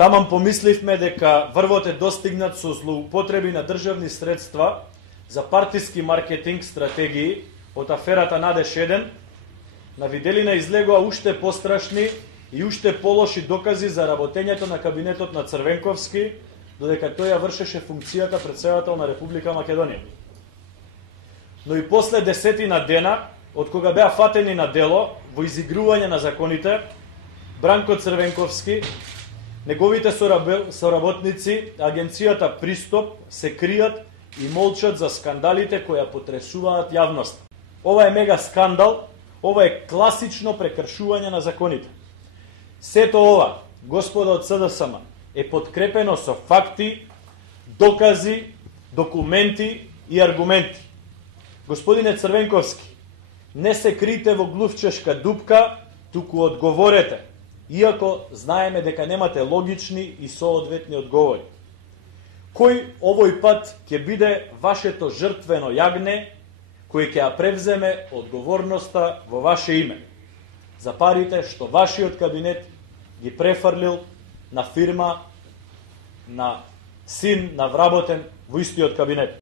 Таман помисливме дека врвот е достигнат со злоупотреби на државни средства за партиски маркетинг стратегии од аферата Надеж 1, на виделина излегоа уште пострашни и уште полоши докази за работењето на кабинетот на Црвенковски, додека тој ја вршеше функцијата претседател на Република Македонија. Но и после десетина дена, од кога беа фатени на дело во изигрување на законите, Бранко Црвенковски, неговите соработници, агенцијата Пристоп се кријат и молчат за скандалите кои ја потресуваат јавност. Ова е мега скандал, ова е класично прекршување на законите. Сето ова, господа од СДСМ, е подкрепено со факти, докази, документи и аргументи. Господине Црвенковски, не се крийте во глувчешка дупка, туку одговорете, иако знаеме дека немате логични и соодветни одговори. Кој овој пат ќе биде вашето жртвено јагне, кој ќе ја превземе одговорноста во ваше име за парите што вашиот кабинет ги префрлил на фирма, на син, на вработен во истиот кабинет?